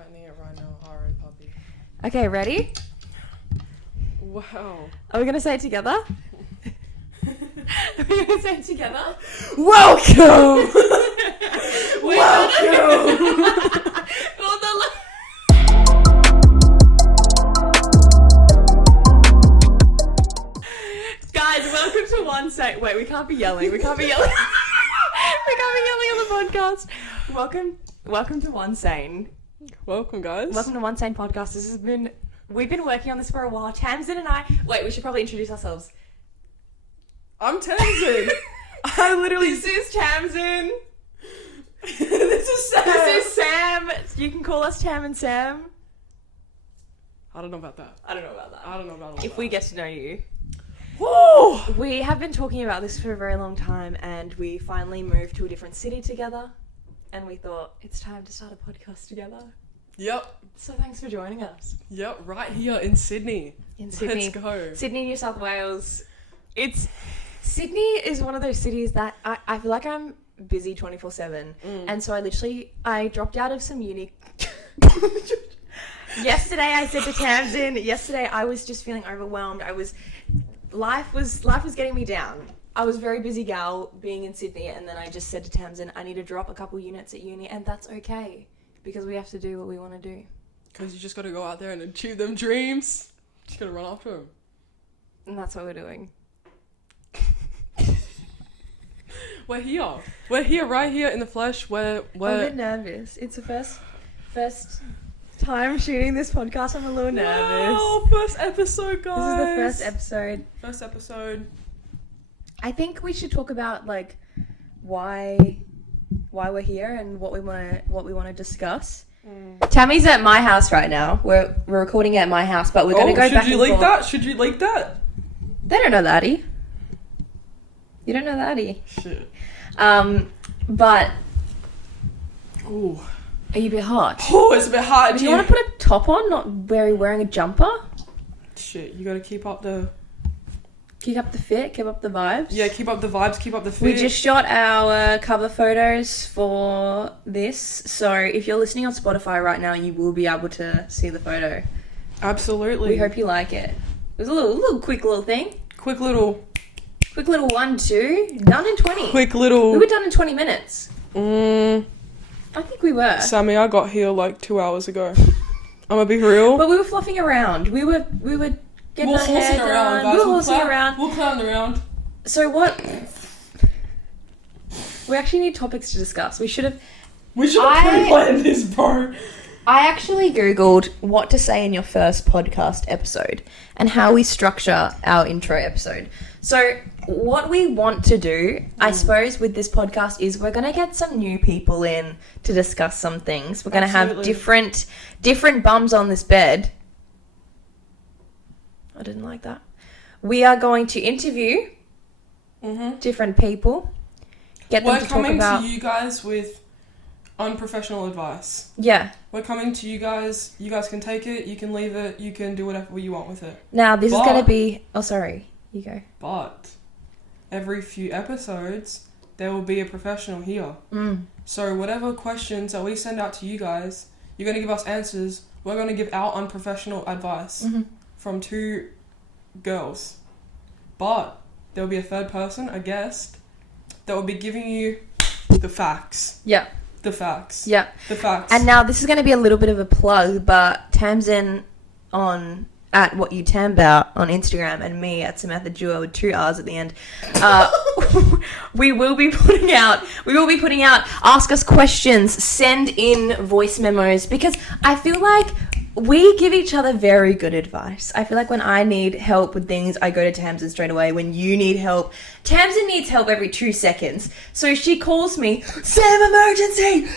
tightening it right now. Alright, puppy. Okay, ready? Wow. Are we going to say it together? Are we going to say it together? Welcome! Welcome! Guys, welcome to Onesane. Wait, we can't be yelling. We can't be yelling. We can't be yelling on the podcast. Welcome to Onesane. Welcome, guys. Welcome to Onesane podcast. We've been working on this for a while. Tamsin and I. Wait, we should probably introduce ourselves. I'm Tamsin. I literally. This is Tamsin. This is Sam. This is Sam. You can call us Tam and Sam. I don't know about that. I don't know about that. I don't know about all If that. we get to know you. Woo! We have been talking about this for a very long time, and we finally moved to a different city together, and we thought it's time to start a podcast together. Yep. So thanks for joining us. Yep. Right here in Sydney. In Sydney. Let's go. Sydney, New South Wales. Sydney is one of those cities that I feel like I'm busy 24/7, and so I dropped out of some uni. Yesterday I said to Tamsin, I was just feeling overwhelmed. Life was getting me down. I was a very busy gal being in Sydney, and then I just said to Tamsin, I need to drop a couple units at uni, and that's okay, because we have to do what we want to do. Because you just got to go out there and achieve them dreams. Just got to run after them. And that's what we're doing. We're here. We're here, right here in the flesh. I'm a bit nervous. It's the first time shooting this podcast. I'm a little nervous. Wow, first episode, guys. This is the first episode. First episode. I think we should talk about like why we're here and what we want to discuss. Tammy's at my house right now. We're recording at my house, but we're going to go back and forth. Should you leak that? Should you leak that? They don't know that, Addy. You don't know that, Addy. Shit. But Ooh. are you a bit hot? Oh, it's a bit hot. Do you want to put a top on, not wearing a jumper? Shit, you gotta keep up the... Keep up the fit, keep up the vibes. Yeah, keep up the vibes, keep up the fit. We just shot our cover photos for this, so if you're listening on Spotify right now, you will be able to see the photo. Absolutely. We hope you like it. It was a little quick little thing. Quick little 1-2, done in 20. Quick little... We were done in 20 minutes. I think we were. Sammy, I got here like 2 hours ago. I'm gonna be real. But we were fluffing around. We were getting our hair done. Guys. We were horsing around. We'll clown around. So what? We actually need topics to discuss. We should have pre-planned this, bro. I actually Googled what to say in your first podcast episode and how we structure our intro episode. So what we want to do, I suppose, with this podcast is we're going to get some new people in to discuss some things. We're going to have different bums on this bed. I didn't like that. We are going to interview different people. Get them to talk about... We're coming to you guys with unprofessional advice. Yeah. We're coming to you guys. You guys can take it. You can leave it. You can do whatever you want with it. Now, this is going to be... Oh, sorry. You go. But every few episodes, there will be a professional here. So whatever questions that we send out to you guys, you're going to give us answers. We're going to give our unprofessional advice from two girls. But there will be a third person, a guest, that will be giving you the facts. Yeah. The facts. Yeah. The facts. And now this is going to be a little bit of a plug, but Tamsin at What You Tam About on Instagram and me at Samantha Jewel with 2 R's at the end. We will be putting out ask us questions, send in voice memos, because I feel like we give each other very good advice. I feel like when I need help with things, I go to Tamsin straight away. When you need help, Tamsin needs help every 2 seconds. So she calls me, Sam emergency.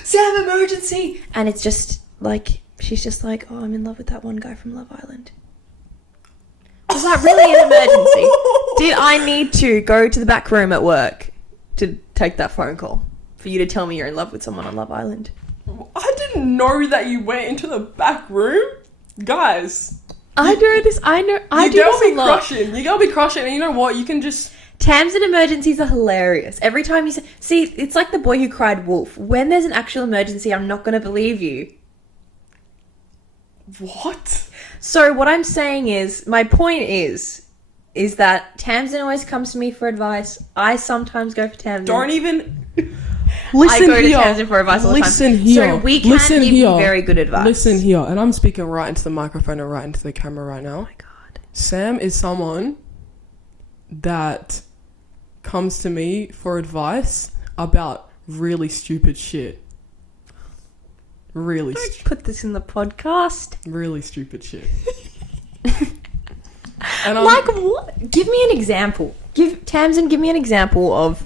And it's just like, she's just like, oh, I'm in love with that one guy from Love Island. Was that really an emergency? Did I need to go to the back room at work to take that phone call for you to tell me you're in love with someone on Love Island? I didn't know that you went into the back room. Guys. I do this a lot. You gotta be crushing, and you know what? You can just... Tamsin emergencies are hilarious. Every time you see, it's like the boy who cried wolf. When there's an actual emergency, I'm not going to believe you. What? So what I'm saying is, my point is that Tamsin always comes to me for advice. I sometimes go for Tamsin. Don't even... Listen I go here. to Tamsin for advice all the time. Listen here. So we can give you very good advice. Listen here. And I'm speaking right into the microphone and right into the camera right now. Oh my God. Sam is someone that comes to me for advice about really stupid shit. Really Don't put this in the podcast. Really stupid shit. And Like what? Give me an example. Tamsin, give me an example of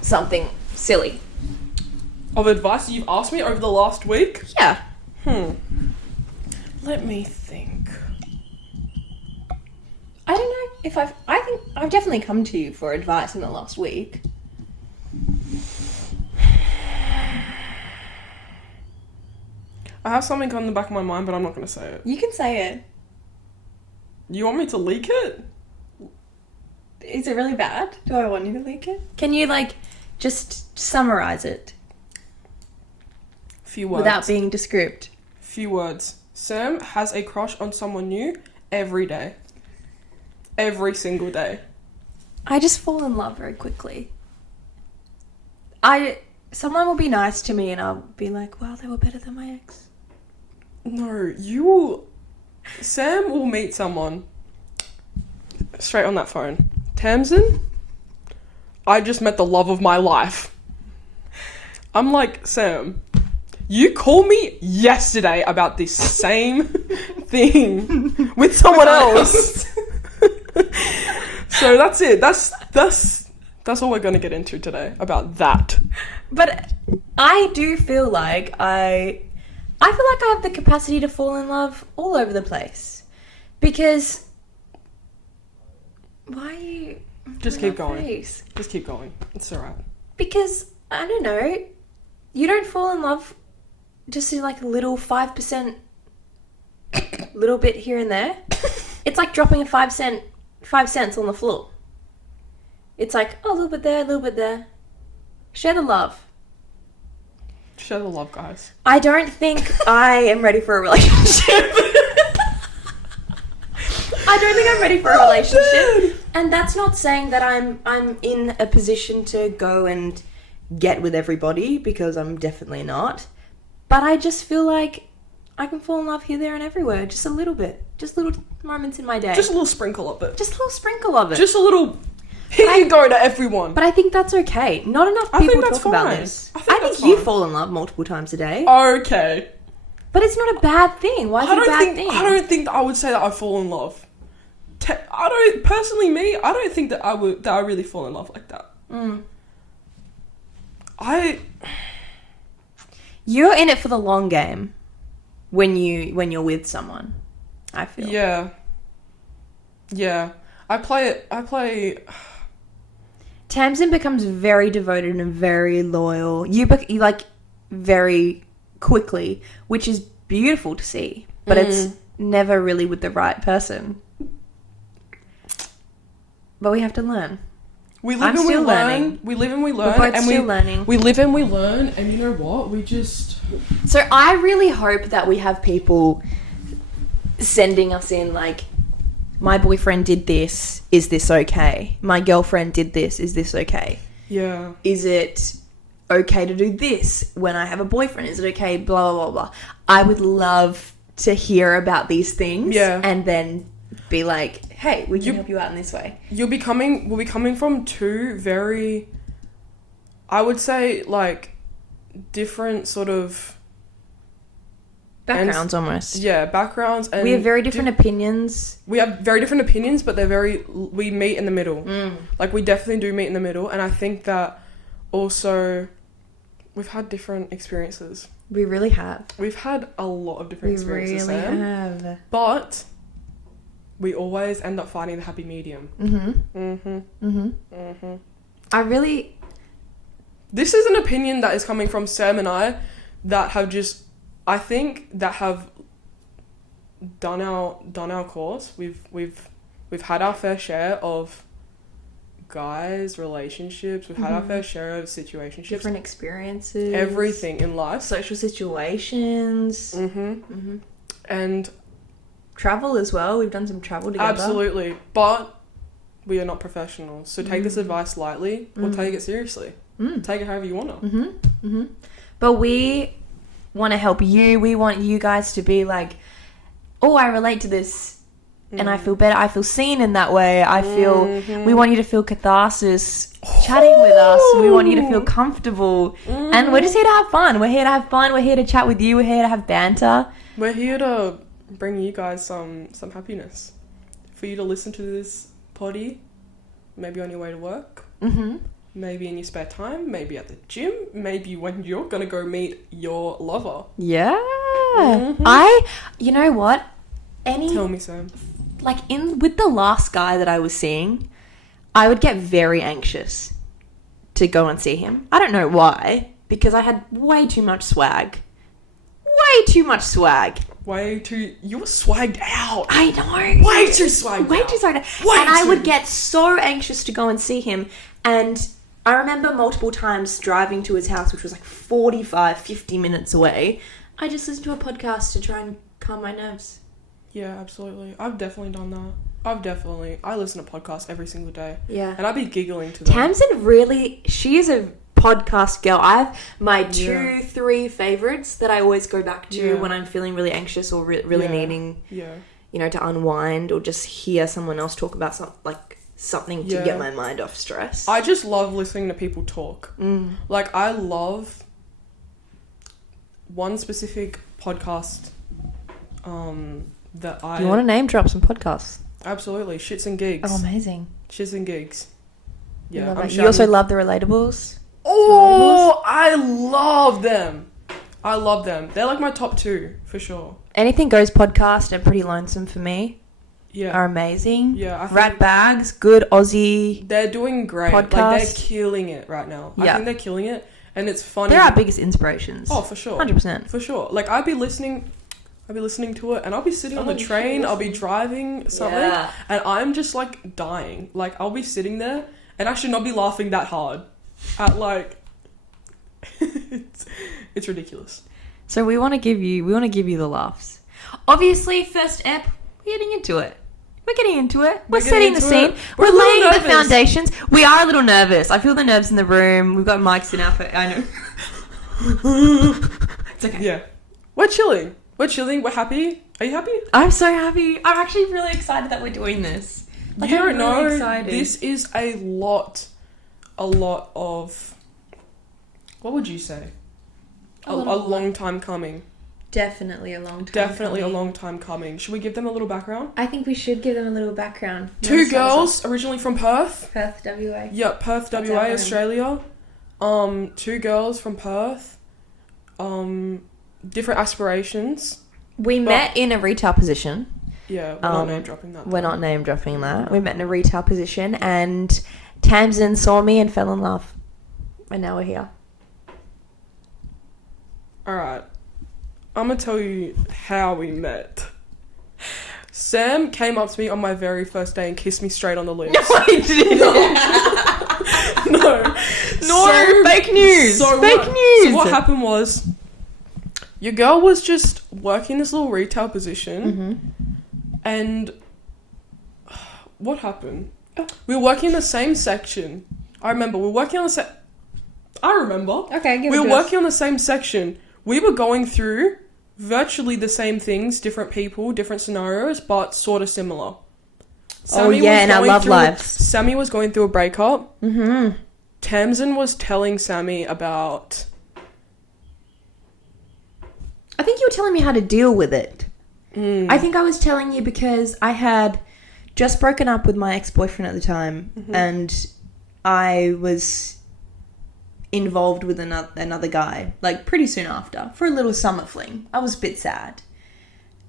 something silly. Of advice you've asked me over the last week? Yeah. Let me think. I don't know if I think I've definitely come to you for advice in the last week. I have something on the back of my mind, but I'm not going to say it. You can say it. You want me to leak it? Is it really bad? Do I want you to leak it? Can you, like, just summarize it? Few words. Without being descriptive. Few words. Sam has a crush on someone new every day. Every single day. I just fall in love very quickly. Someone will be nice to me and I'll be like, wow, they were better than my ex. No, you will... Sam will meet someone straight on that phone. Tamsin, I just met the love of my life. I'm like, Sam, you called me yesterday about this same thing with someone else. So that's it. That's all we're going to get into today about that. But I do feel like I have the capacity to fall in love all over the place. Because why are you... Just keep going. Face? Just keep going. It's alright. Because, I don't know, you don't fall in love just in like a little 5%, little bit here and there. It's like dropping 5 cents on the floor. It's like, oh, a little bit there, a little bit there. Share the love. Share the love, guys. I don't think I am ready for a relationship. I don't think I'm ready for a relationship. And that's not saying that I'm in a position to go and get with everybody, because I'm definitely not. But I just feel like I can fall in love here, there, and everywhere. Just a little bit. Just little moments in my day. Just a little sprinkle of it. Just a little sprinkle of it. Just a little... Here you go to everyone. But I think that's okay. Not enough people talk about this. I think you fall in love multiple times a day. Okay. But it's not a bad thing. Why is it a bad thing? I don't think that I would say that I fall in love. I don't think that I really fall in love like that. You're in it for the long game when you're with someone, I feel. Yeah. I play Tamsin becomes very devoted and very loyal. You like very quickly, which is beautiful to see, but it's never really with the right person. But we have to learn. We live and we learn. We live and we learn. We're both still learning. We live and we learn, and you know what? We just... So I really hope that we have people sending us in, like, my boyfriend did this, is this okay? My girlfriend did this, is this okay? Yeah. Is it okay to do this when I have a boyfriend? Is it okay? Blah, blah, blah, blah. I would love to hear about these things. Yeah. And then be like, hey, we can help you out in this way. We'll be coming from two very, I would say, like, different sort of... Backgrounds, almost. Yeah, backgrounds. And we have very different opinions. We have very different opinions, but we meet in the middle. Like, we definitely do meet in the middle, and I think that also we've had different experiences. We really have. We've had a lot of different experiences, We really Sam. have. But we always end up finding the happy medium. I really... This is an opinion that is coming from Sam and I that have just... I think that have done our course. We've had our fair share of guys, relationships. We've had our fair share of situationships. Different experiences. Everything in life. Social situations. And travel as well. We've done some travel together. absolutely. But we are not professionals. So take this advice lightly or take it seriously. Take it however you want to. But we want to help you. We want you guys to be like, oh, I relate to this and I feel better. I feel seen in that way. I feel, we want you to feel catharsis chatting with us. We want you to feel comfortable. And we're just here to have fun. We're here to have fun. We're here to chat with you. We're here to have banter. We're here to bring you guys some happiness. For you to listen to this potty, maybe on your way to work. Maybe in your spare time, maybe at the gym, maybe when you're gonna go meet your lover. Yeah. You know what? Tell me, Sam. Like with the last guy that I was seeing, I would get very anxious to go and see him. I don't know why, because I had way too much swag. Way too much swag. You were swagged out. I know. Way too swagged Way out. too swagged out. And I would get so anxious to go and see him. And I remember multiple times driving to his house, which was like 45, 50 minutes away. I just listened to a podcast to try and calm my nerves. Yeah, absolutely. I've definitely done that. I listen to podcasts every single day. Yeah. And I'd be giggling to them. Tamsin she is a podcast girl. I have my 2-3 favorites that I always go back to when I'm feeling really anxious or really needing, to unwind or just hear someone else talk about something to get my mind off stress. I just love listening to people talk. Like, I love one specific podcast that I... Do you want to name drop some podcasts? Absolutely. Shits and Gigs. Oh, amazing. Shits and Gigs. Yeah. You also love the Relatables? Oh, I love them. They're like my top 2, for sure. Anything Goes podcast and Pretty Lonesome for me. Yeah. Are amazing. Yeah. I think Rat Bags, good Aussie. They're doing great. Podcast. Like, they're killing it right now. Yeah. I think they're killing it. And it's funny. They're our biggest inspirations. Oh, for sure. 100%. For sure. Like, I'll be listening to it and I'll be sitting on the train, I'll be driving something and I'm just like dying. Like, I'll be sitting there and I should not be laughing that hard at like it's ridiculous. So we want to give you the laughs. Obviously, first ep, we're getting into it. We're setting the scene. We're laying the foundations. We are a little nervous. I feel the nerves in the room. We've got mics in our face. I know. It's okay. Yeah. We're chilling. We're happy. Are you happy? I'm so happy. I'm actually really excited that we're doing this. You don't know, this is a lot of, what would you say? A long time coming. Definitely a long time coming. Should we give them a little background? I think we should give them a little background. 2 girls, originally from Perth. Perth, WA. Yeah, Perth, WA, Australia. 2 girls from Perth. Different aspirations. We met in a retail position. Yeah, we're not name dropping that. We're not name dropping that. We met in a retail position and Tamsin saw me and fell in love. And now we're here. Alright. I'm going to tell you how we met. Sam came up to me on my very first day and kissed me straight on the lips. No, I didn't. No. So, fake news. So what happened was, your girl was just working this little retail position, and what happened? We were working in the same section. I remember. We were working on the Okay, we were working on the same section. We were going through virtually the same things, different people, different scenarios, but sort of similar. Sammy in our love lives. Sammy was going through a breakup. Tamsin was telling Sammy about... I think you were telling me how to deal with it. I think I was telling you because I had just broken up with my ex-boyfriend at the time, and I was involved with another guy, like pretty soon after, for a little summer fling. I was a bit sad.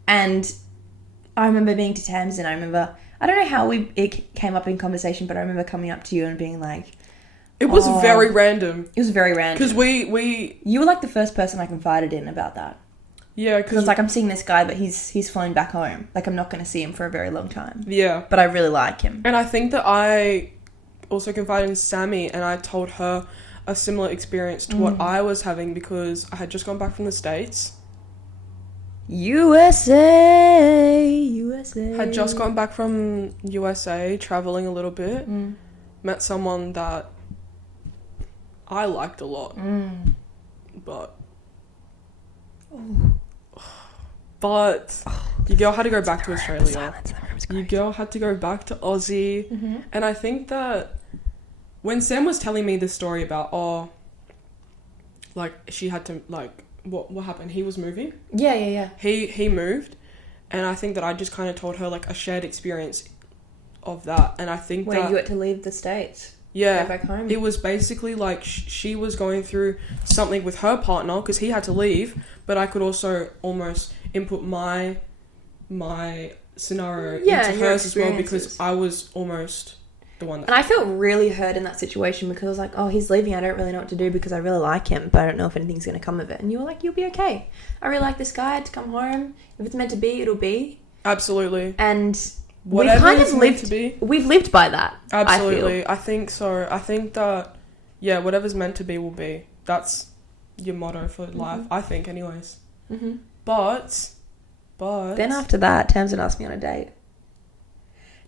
And I remember being to Tamsin, I don't know how it came up in conversation, but I remember coming up to you and being like... It was very random. It was very random. Because we... You were like the first person I confided in about that. Yeah, because... It's like, I'm seeing this guy, but he's flown back home. Like, I'm not going to see him for a very long time. Yeah. But I really like him. And I think that I also confided in Sammy, and I told her a similar experience to what I was having, because I had just gone back from the States. USA. Had just gotten back from USA, traveling a little bit. Met someone that I liked a lot. But your girl had to go back to Australia. Your girl had to go back to Aussie. And I think that when Sam was telling me this story about, like, she had to, like, what happened? He was moving? Yeah. He moved. And I think that I just kind of told her, like, a shared experience of that. And I think Where that... you had to leave the States. Yeah. Go back home. It was basically, like, she was going through something with her partner because he had to leave. But I could also almost input my scenario into hers as well because I was almost... the one that... And I felt really hurt in that situation because I was like, oh, he's leaving. I don't really know what to do because I really like him, but I don't know if anything's going to come of it. And you were like, you'll be okay. I really like this guy to come home. If it's meant to be, it'll be. Absolutely. And whatever we've kind of meant lived to be. We've lived by that. Absolutely. I think so. I think that, yeah, whatever's meant to be will be. That's your motto for life, I think, anyways. But then after that, Tamsin asked me on a date.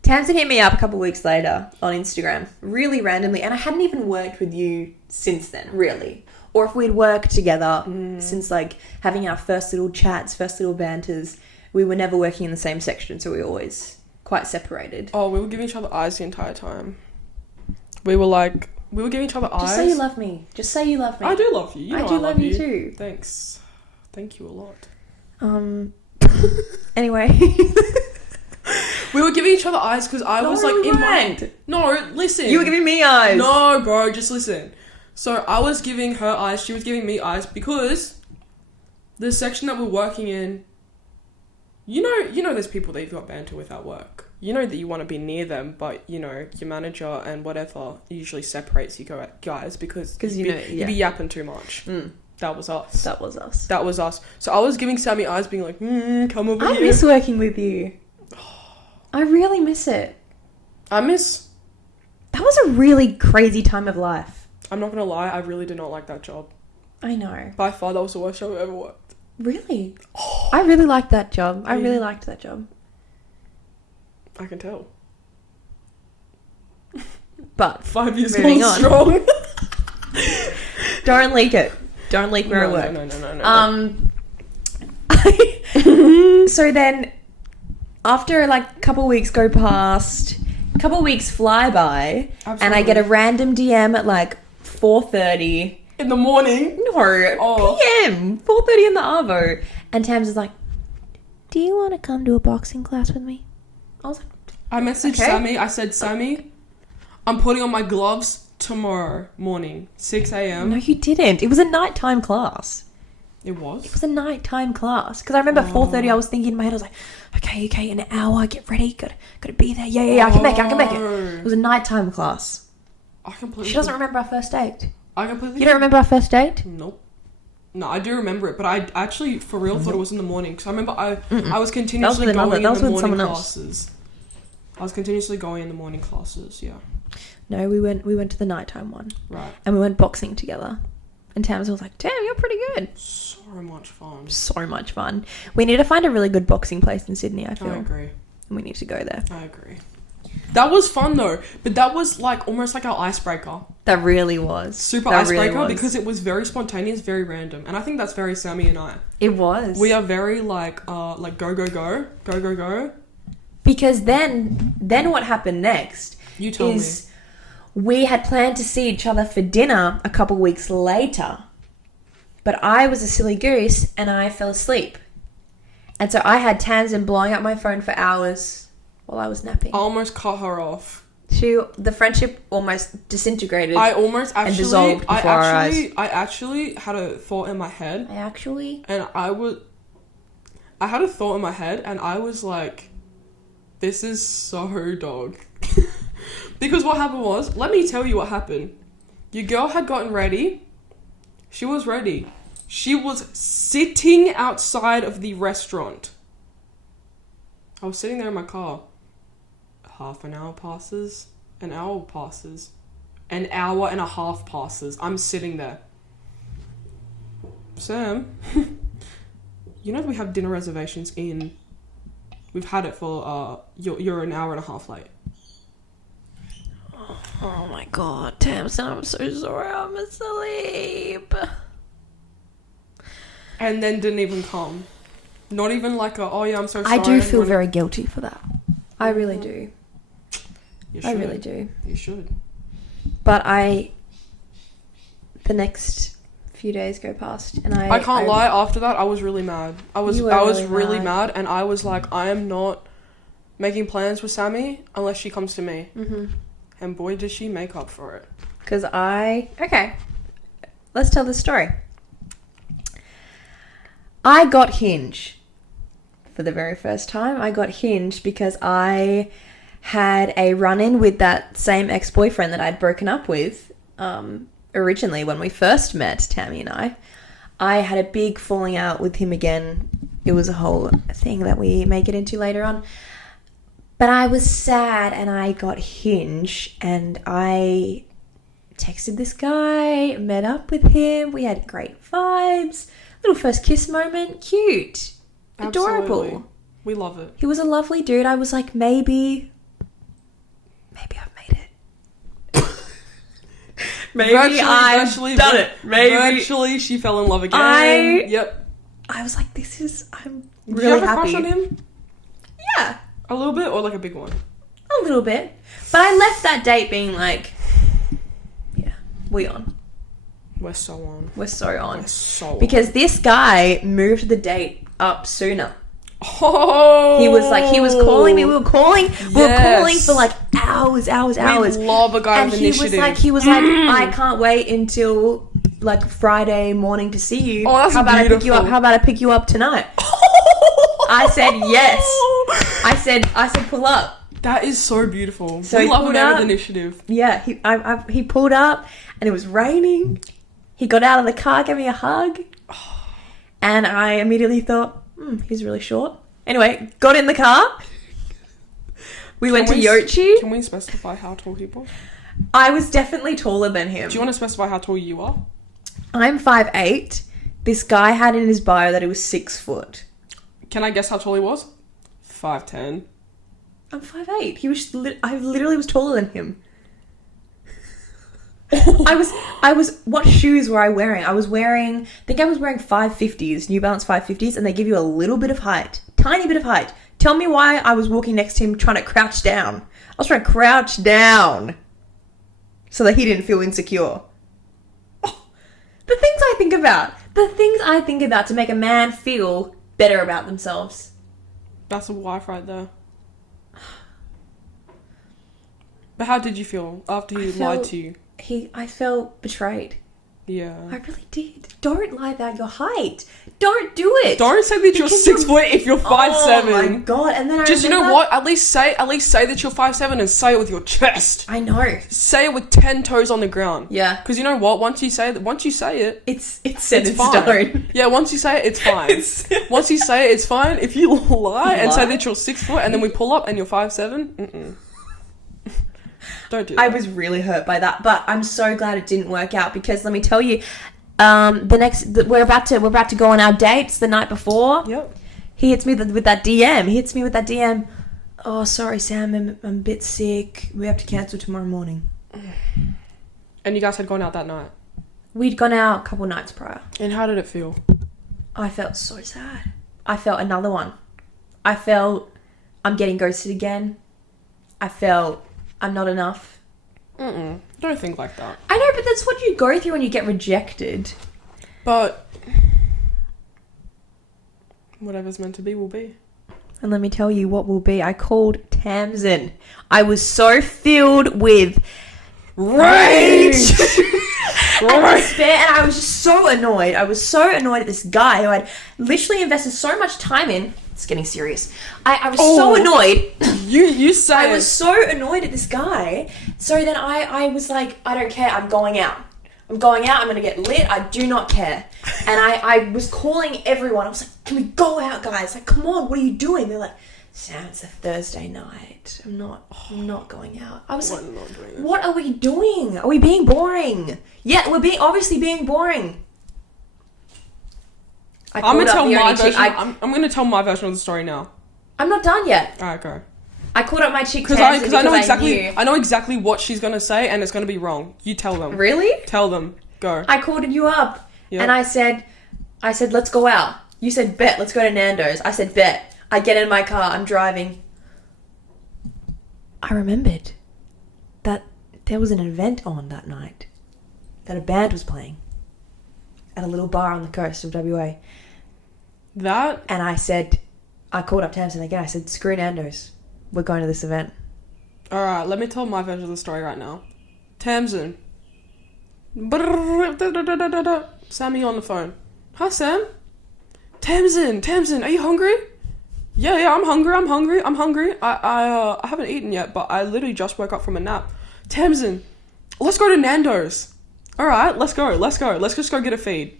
Tamsin hit me up a couple of weeks later on Instagram, really randomly, and I hadn't even worked with you since then, really. Or if we'd worked together since, like, having our first little chats, first little banters, we were never working in the same section, so we were always quite separated. Oh, we were giving each other eyes the entire time. We were giving each other eyes. Just say you love me. Just say you love me. I do love you. I do love you too. Thanks. Thank you a lot. Anyway. We were giving each other eyes because I was like in my... No, listen. You were giving me eyes. No, bro, just listen. So I was giving her eyes, she was giving me eyes because the section that we're working in, you know there's people that you've got banter with at work. You know that you want to be near them, but, you know, your manager and whatever usually separates you guys because you'd be yapping too much. That was us. That was us. That was us. So I was giving Sammy eyes being like, come over here. I miss working with you. I really miss it. That was a really crazy time of life. I'm not going to lie, I really did not like that job. I know. By far, that was the worst job I've ever worked. Really? I really liked that job. I really liked that job. I can tell. But 5 years moving old on. strong. Don't leak it. Don't leak where I work. No. So then, after like a couple weeks go past, a couple weeks fly by, and I get a random DM at like 4:30 in the morning. No, PM 4:30 in the arvo, and Tams is like, "Do you want to come to a boxing class with me?" I was like, I messaged Sammy. I said, Sammy, I'm putting on my gloves tomorrow morning, 6 a.m. No, you didn't. It was a nighttime class. It was? It was a nighttime class. Because I remember 4:30, I was thinking in my head, I was like, okay, an hour, get ready, gotta be there. Yeah, I can make it. It was a nighttime class. She doesn't remember our first date. You don't remember our first date? Nope. No, I do remember it, but I actually, for real, thought it was in the morning. Because I remember I was continuously going in the morning classes. I was continuously going in the morning classes, yeah. No, we went to the nighttime one. Right. And we went boxing together. And Tams was like, damn, you're pretty good. So much fun. So much fun. We need to find a really good boxing place in Sydney, I feel. I agree. We need to go there. I agree. That was fun though, but that was like almost like our icebreaker. That really was. Super icebreaker because it was very spontaneous, very random. And I think that's very Sammy and I. It was. We are very like go. Because then what happened next you tell me. We had planned to see each other for dinner a couple weeks later. But I was a silly goose and I fell asleep. And so I had Tamsin blowing up my phone for hours while I was napping. I almost cut her off. The friendship almost disintegrated. I almost actually and dissolved before our eyes. I actually had a thought in my head. I had a thought in my head and I was like, this is so dog. Because what happened was, let me tell you what happened. Your girl had gotten ready. She was ready. She was sitting outside of the restaurant. I was sitting there in my car. Half an hour passes. An hour passes. An hour and a half passes. I'm sitting there. Sam, You know we have dinner reservations in. We've had it for you're an hour and a half late. Oh my god, Tamsin, I'm so sorry. I'm asleep. And then didn't even come. Not even like a, oh yeah, I'm so sorry. I do feel very guilty for that. I really do. You should. I really do. You should. But the next few days go past and I can't lie, after that I was really mad. I was really mad, and I was like, I am not making plans with Sammy unless she comes to me. Mm-hmm. And boy did she make up for it. Okay, let's tell the story. I got Hinge for the very first time. I got Hinge because I had a run-in with that same ex-boyfriend that I'd broken up with originally when we first met, Tammy and I. I had a big falling out with him again. It was a whole thing that we may get into later on. But I was sad and I got Hinge and I texted this guy, met up with him. We had great vibes. Little first kiss moment. Cute. Adorable. Absolutely. We love it. He was a lovely dude. I was like, maybe I've made it. Maybe I've done it. Maybe. Eventually she fell in love again. Yep. I was like, I'm Did really you have a happy. crush on him? Yeah. A little bit, or like a big one? A little bit. But I left that date being like, yeah, we on. We're so on. We're so on. We're so on. Because this guy moved the date up sooner. Oh! He was calling me. We were calling for like hours. We love a guy and with initiative. He was like, I can't wait until like Friday morning to see you. Oh, that's How about beautiful. I pick you up? How about I pick you up tonight? I said yes. I said pull up. That is so beautiful. So we he love a pulled man up. with initiative. Yeah, he pulled up and it was raining. He got out of the car, gave me a hug, and I immediately thought, he's really short. Anyway, got in the car. We went to Yochi. Can we specify how tall he was? I was definitely taller than him. Do you want to specify how tall you are? I'm 5'8". This guy had in his bio that he was 6 foot. Can I guess how tall he was? 5'10". I'm 5'8". I literally was taller than him. I was, what shoes were I wearing? I was wearing 550s, New Balance 550s, and they give you a little bit of height. Tiny bit of height. Tell me why I was walking next to him trying to crouch down. I was trying to crouch down so that he didn't feel insecure. The things I think about to make a man feel better about themselves. That's a wife right there. But how did you feel after he lied to you? I felt betrayed. Yeah. I really did. Don't lie about your height. Don't do it. Don't say that you're 6 foot if you're 5'7". Oh my god! And then you know what? At least say that you're 5'7" and say it with your chest. I know. Say it with 10 toes on the ground. Yeah. Because you know what? Once you say it, it's set in fine. stone. Yeah. Once you say it, it's fine. Once you say it, it's fine. If you lie and say that you're 6 foot and then we pull up and you're 5'7", don't do that. I was really hurt by that, but I'm so glad it didn't work out because let me tell you, we're about to go on our dates the night before. Yep. He hits me with that DM. Oh, sorry, Sam, I'm a bit sick. We have to cancel tomorrow morning. And you guys had gone out that night? We'd gone out a couple nights prior. And how did it feel? I felt so sad. I felt another one. I felt I'm getting ghosted again. I felt I'm not enough. Don't think like that. I know, but that's what you go through when you get rejected. But whatever's meant to be will be. And let me tell you what will be. I called Tamsin. I was so filled with rage. And despair, and I was just so annoyed. I was so annoyed at this guy who I'd literally invested so much time in. It's getting serious. I was so annoyed. You say I was so annoyed at this guy. So then I was like, I don't care. I'm going out. I'm going out. I'm going to get lit. I do not care. And I was calling everyone. I was like, can we go out, guys? Like, come on. What are you doing? They're like, Sam, it's a Thursday night. I'm not going out. I was like, what are we doing? Are we being boring? Yeah, we're obviously being boring. I'm gonna tell my version. I'm gonna tell my version of the story now. I'm not done yet. Alright, go. I called up my chick Because Tamsin I know knew. I know exactly what she's gonna say, and it's gonna be wrong. You tell them. Really? Tell them. Go. I called you up, and I said, let's go out. You said, bet, let's go to Nando's. I said, bet. I get in my car, I'm driving. I remembered that there was an event on that night, that a band was playing at a little bar on the coast of WA. That? And I called up Tamsin again. I said, screw Nando's. We're going to this event. Alright, let me tell my version of the story right now. Tamsin. Sammy on the phone. Hi, Sam. Tamsin, are you hungry? Yeah, I'm hungry. I haven't eaten yet, but I literally just woke up from a nap. Tamsin, let's go to Nando's. Alright, let's go. Let's just go get a feed.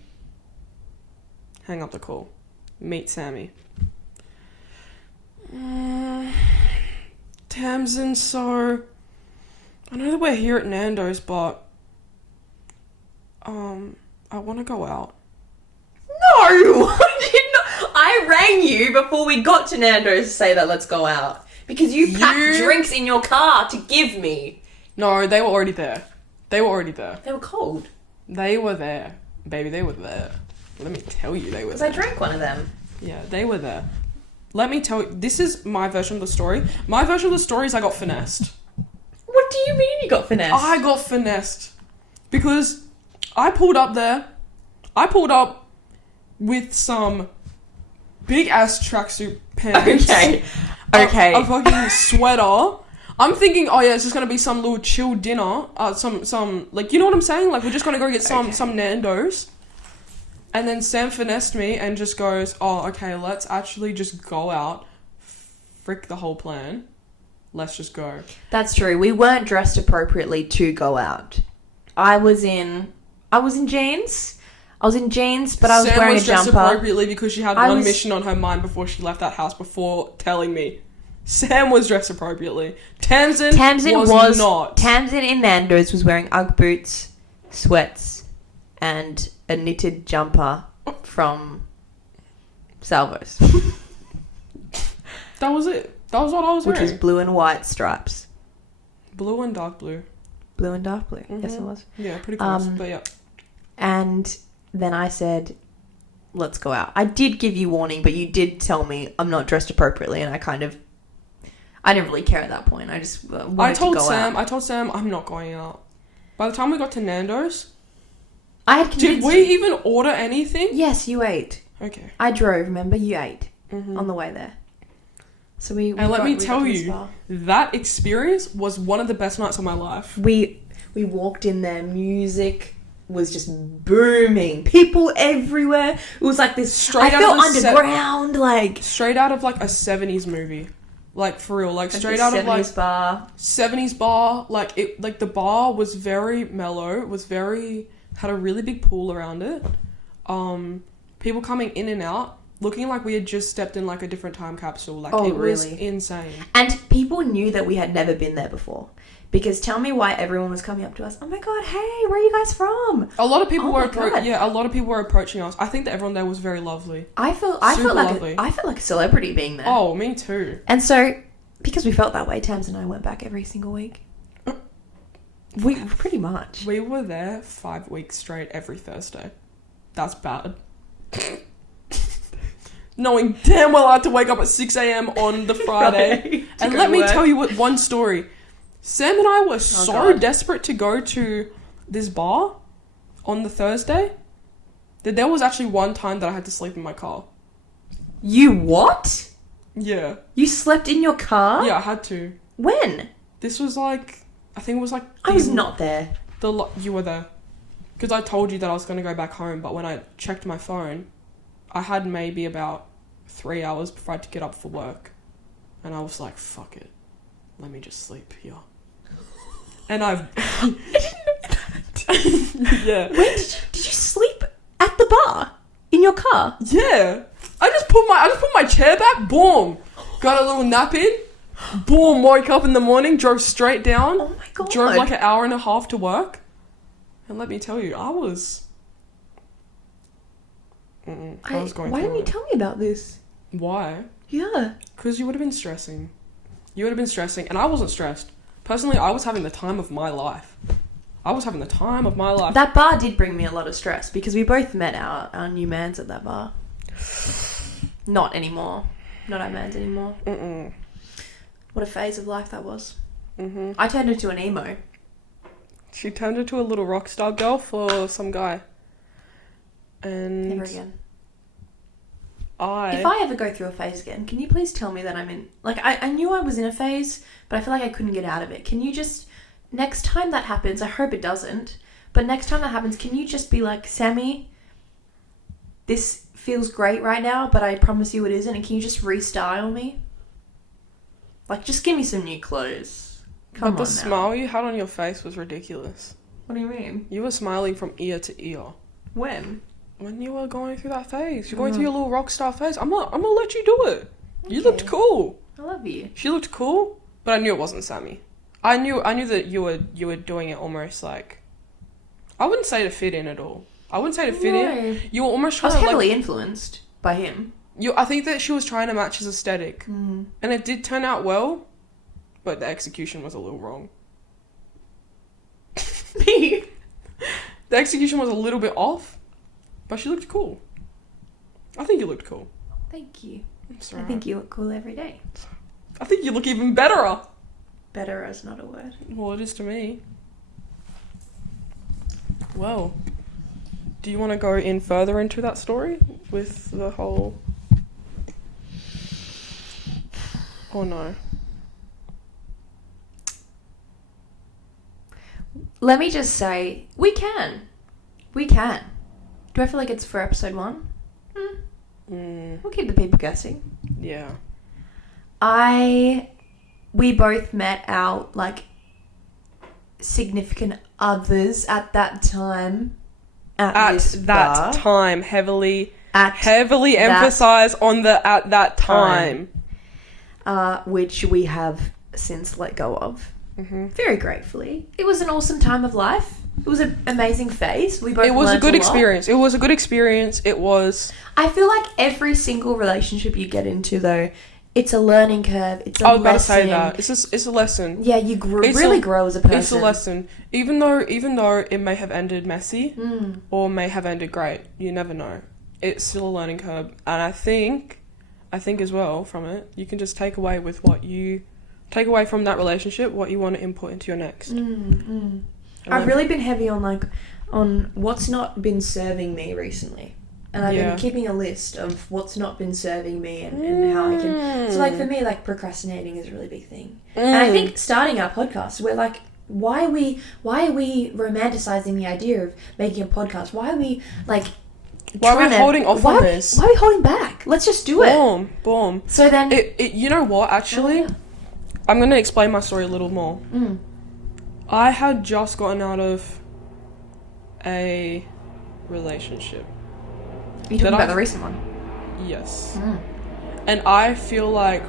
Hang up the call. Meet Sammy. Tamsin, so I know that we're here at Nando's, but I want to go out. No! I rang you before we got to Nando's to say that let's go out. Because you packed drinks in your car to give me. No, they were already there. They were cold. They were there. Baby, they were there. Let me tell you they were there. Because I drank one of them. Yeah, they were there. Let me tell you, this is my version of the story. My version of the story is I got finessed. What do you mean you got finessed? I got finessed. Because I pulled up there. I pulled up with some big ass tracksuit pants. Okay. A fucking sweater. I'm thinking, oh yeah, it's just gonna be some little chill dinner. Some like, you know what I'm saying? Like, we're just gonna go get some Nando's. And then Sam finessed me and just goes, oh, okay, let's actually just go out. Frick the whole plan. Let's just go. That's true. We weren't dressed appropriately to go out. I was in jeans. But I was wearing a jumper. Sam was dressed appropriately because she had one mission on her mind before she left that house before telling me. Sam was dressed appropriately. Tamsin was not. Tamsin in Nando's was wearing Ugg boots, sweats, and a knitted jumper from Salvo's. That was it. That was what I was wearing. Which is blue and white stripes. Blue and dark blue. Blue and dark blue. Mm-hmm. Yes, it was. Yeah, pretty close. But yeah. And then I said, let's go out. I did give you warning, but you did tell me I'm not dressed appropriately, and I didn't really care at that point. I just wanted to go out. I told Sam I'm not going out. By the time we got to Nando's, did we even order anything? Yes, you ate. Okay. I drove, remember? You ate on the way there. So let me tell you, that experience was one of the best nights of my life. We walked in there, music was just booming, people everywhere. It was like this. I felt underground, like straight out of like a 70s movie, like for real, like straight out of like 70s bar. Like the bar was very mellow. It was had a really big pool around it. People coming in and out, looking like we had just stepped in like a different time capsule. Like it was insane. And people knew that we had never been there before. Because tell me why everyone was coming up to us. Oh my god, hey, where are you guys from? A lot of people were approaching us. I think that everyone there was very lovely. I felt like a celebrity being there. Oh, me too. And so, because we felt that way, Tams and I went back every single week. We pretty much. We were there 5 weeks straight every Thursday. That's bad. Knowing damn well I had to wake up at 6 a.m. on the Friday. And let me tell you one story. Sam and I were so desperate to go to this bar on the Thursday that there was actually one time that I had to sleep in my car. You what? Yeah. You slept in your car? Yeah, I had to. When? This was like, I think it was like... I was not there. You were there. Because I told you that I was going to go back home, but when I checked my phone, I had maybe about 3 hours before I had to get up for work. And I was like, fuck it. Let me just sleep here. And I didn't know that. Yeah. Wait, did you sleep at the bar? In your car? Yeah. I just put my chair back, boom. Got a little nap in. Boom, woke up in the morning, drove straight down. Oh my god. Drove like an hour and a half to work. And let me tell you, I was I was going Why through didn't you it. tell me about this? Why? Yeah. Because you would have been stressing. And I wasn't stressed. Personally, I was having the time of my life. That bar did bring me a lot of stress because we both met our new mans at that bar. Not anymore. Not our mans anymore. Mm-mm. What a phase of life that was. Mm-hmm. I turned into an emo. She turned into a little rock star girl for some guy. And Never again. If I ever go through a phase again, can you please tell me that I'm in... Like, I knew I was in a phase, but I feel like I couldn't get out of it. Can you just... Next time that happens, I hope it doesn't, but next time that happens, can you just be like, Sammy, this feels great right now, but I promise you it isn't, and can you just restyle me? Like, just give me some new clothes. Come on now. But the smile you had on your face was ridiculous. What do you mean? You were smiling from ear to ear. When? When you were going through that phase. You're going through your little rock star phase. I'm gonna let you do it. You looked cool. I love you. She looked cool, but I knew it wasn't Sammy. I knew that you were doing it almost like... I wouldn't say to fit in at all. In. You were almost I trying was to... heavily influenced by him. I think that she was trying to match his aesthetic. And it did turn out well, but the execution was a little wrong. Me? The execution was a little bit off, but she looked cool. I think you looked cool. Thank you. It's I alright. think you look cool every day. I think you look even better. Better is not a word. Well, it is to me. Well, do you want to go in further into that story with the whole... Or no? Let me just say, we can. Do I feel like it's for episode 1? We'll keep the people guessing. Yeah. We both met our, like, significant others at that time. At this that bar. time, heavily At emphasize on the at that time. Which we have since let go of. Mm-hmm. Very gratefully. It was an awesome time of life. It was an amazing phase. We both It was a learnt good lot. experience. It was... I feel like every single relationship you get into, though, it's a learning curve. It's a I was about to lesson. say that. It's a lesson. Yeah, you really grow as a person. It's a lesson. Even though it may have ended messy or may have ended great, you never know. It's still a learning curve. And I think as well from it, you can just take away with what you... Take away from that relationship what you want to input into your next. I've really been heavy on what's not been serving me recently. And I've been keeping a list of what's not been serving me and how I can... So, like, for me, like, procrastinating is a really big thing. And I think starting our podcast, we're like, why are we romanticizing the idea of making a podcast? Why are we, like... Why are we holding off on this? Why are we holding back? Let's just do it. Boom. So then... You know what, actually? Oh, yeah. I'm going to explain my story a little more. I had just gotten out of a relationship. Are you talking about the recent one? Yes. And I feel like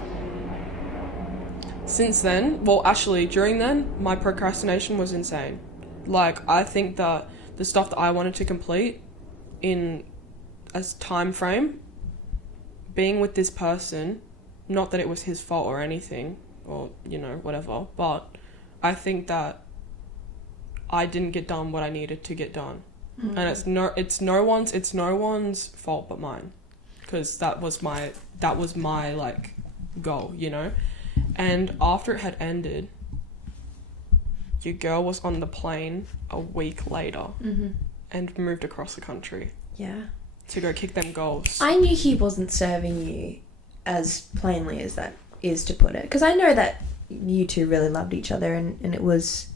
since then, well, actually, during then, my procrastination was insane. Like, I think that the stuff that I wanted to complete in a time frame, being with this person, not that it was his fault or anything, or, you know, whatever, but I think that I didn't get done what I needed to get done. And it's no one's fault but mine, because that was my like goal, you know. And after it had ended, your girl was on the plane a week later and moved across the country to go kick them goals. I knew he wasn't serving you as plainly as that is to put it, because I know that you two really loved each other and it was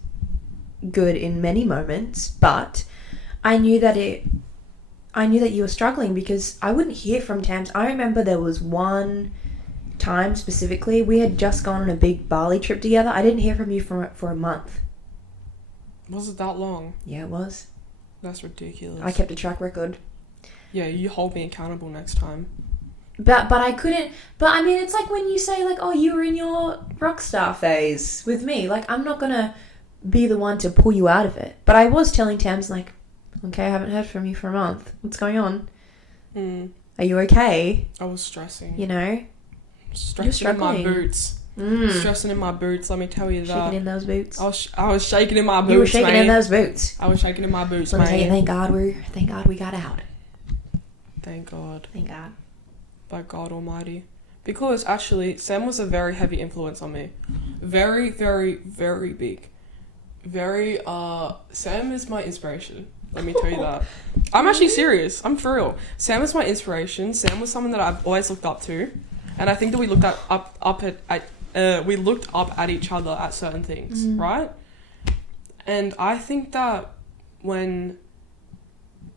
good in many moments, but I knew that you were struggling because I wouldn't hear from Tams. I remember there was one time specifically, we had just gone on a big Bali trip together. I didn't hear from you for a month. Was it that long? Yeah, it was. That's ridiculous. I kept a track record. Yeah, you hold me accountable next time. But I couldn't... But, I mean, it's like when you say, like, oh, you were in your rock star phase with me. Like, I'm not going to be the one to pull you out of it. But I was telling Tams, like, okay, I haven't heard from you for a month. What's going on? Are you okay? I was stressing. You know? Stressing in my boots. Stressing in my boots, let me tell you that. Shaking in those boots. I was shaking in my boots, You were shaking mate. in those boots. I was shaking in my boots, Let me mate. tell you, thank God we got out. Thank God. Thank God. By God Almighty. Because actually, Sam was a very heavy influence on me. Very, very, very big. Sam is my inspiration. Let me tell you that. I'm actually serious. I'm for real. Sam is my inspiration. Sam was someone that I've always looked up to. And I think that we looked we looked up at each other at certain things, right? And I think that when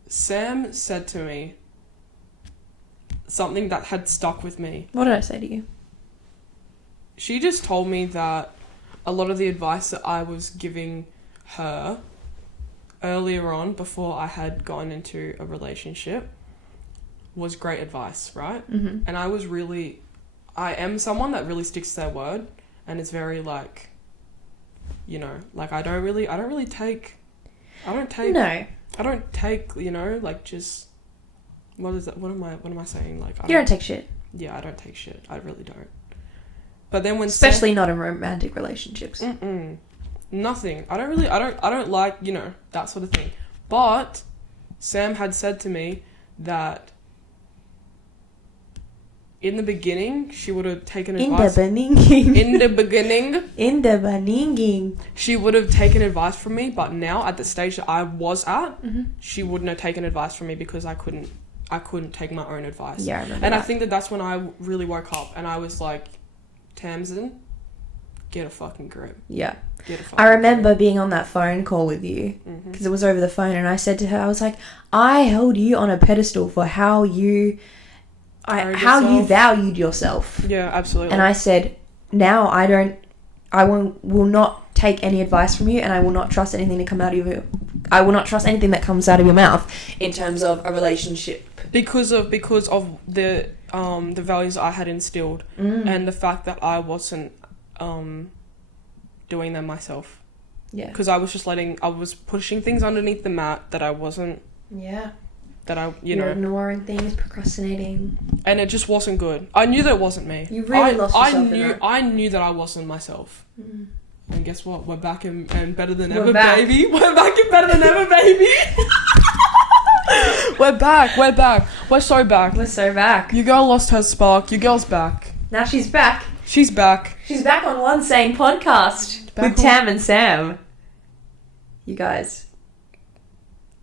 Sam said to me something that had stuck with me. What did I say to you? She just told me that a lot of the advice that I was giving her earlier on, before I had gone into a relationship, was great advice, right? Mm-hmm. And I am someone that really sticks to their word, and it's very like, you know, like I don't take, you know, like just, what is that? What am I saying? Like, You don't take shit. Yeah, I don't take shit. I really don't. But then when especially not in romantic relationships. Nothing. I don't like, you know, that sort of thing. But Sam had said to me that in the beginning, she would have taken advice. In the beginning, she would have taken advice from me. But now, at the stage that I was at, she wouldn't have taken advice from me because I couldn't take my own advice. Yeah, I remember And that. I think that that's when I really woke up and I was like, Tamsin, get a fucking grip. Yeah. Get a fucking I remember grip. being on that phone call with you because it was over the phone, and I said to her, I was like, I held you on a pedestal for how you valued yourself. Yeah, absolutely. And I said, now I will not take any advice from you, and I will not trust anything to come out of you. I will not trust anything that comes out of your mouth in terms of a relationship. Because of the values I had instilled and the fact that I wasn't doing them myself. Yeah. Because I was pushing things underneath the mat that I wasn't. Yeah. That You're ignoring things, procrastinating. And it just wasn't good. I knew that it wasn't me. You really lost yourself in that. I knew that I wasn't myself. And guess what? We're back and better than We're ever, back. baby. We're back and better than ever, baby. We're back. We're so back. We're so back. Your girl lost her spark. Your girl's back. Now she's back. She's back. She's back on Onesane podcast with Tam and Sam. You guys,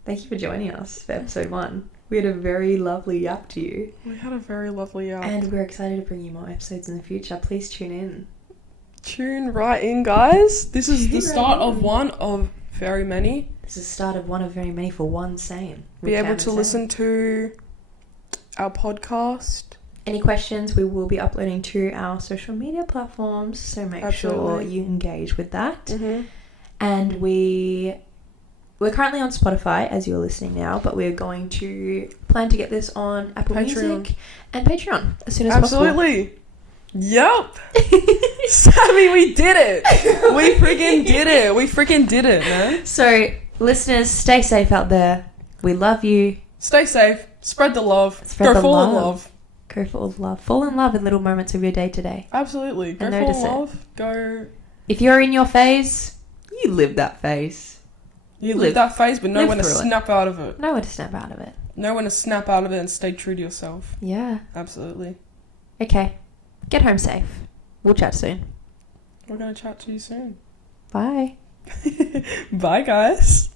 thank you for joining us for episode 1. We had a very lovely yap to you. We had a very lovely yap. And we're excited to bring you more episodes in the future. Please tune in. Tune right in, guys. This is the start of one of very many. This is the start of one of very many for Onesane. Be able to listen to our podcast. Any questions, we will be uploading to our social media platforms, so make sure you engage with that. And we're currently on Spotify as you're listening now, but we're going to plan to get this on Apple Music and Patreon as soon as possible. Absolutely. Yup. Sammy, we did it. We freaking did it, man. So, listeners, stay safe out there. We love you. Stay safe. Spread the love. Spread the full love. in love. Go full of love. Fall in love in little moments of your day today. Absolutely. Go And full notice in it. love. Go. If you're in your phase, you live that phase. You live that phase, but know when to snap out of it. Know when to snap out of it. Know when to snap out of it and stay true to yourself. Yeah. Absolutely. Okay. Get home safe. We'll chat soon. We're going to chat to you soon. Bye. Bye, guys.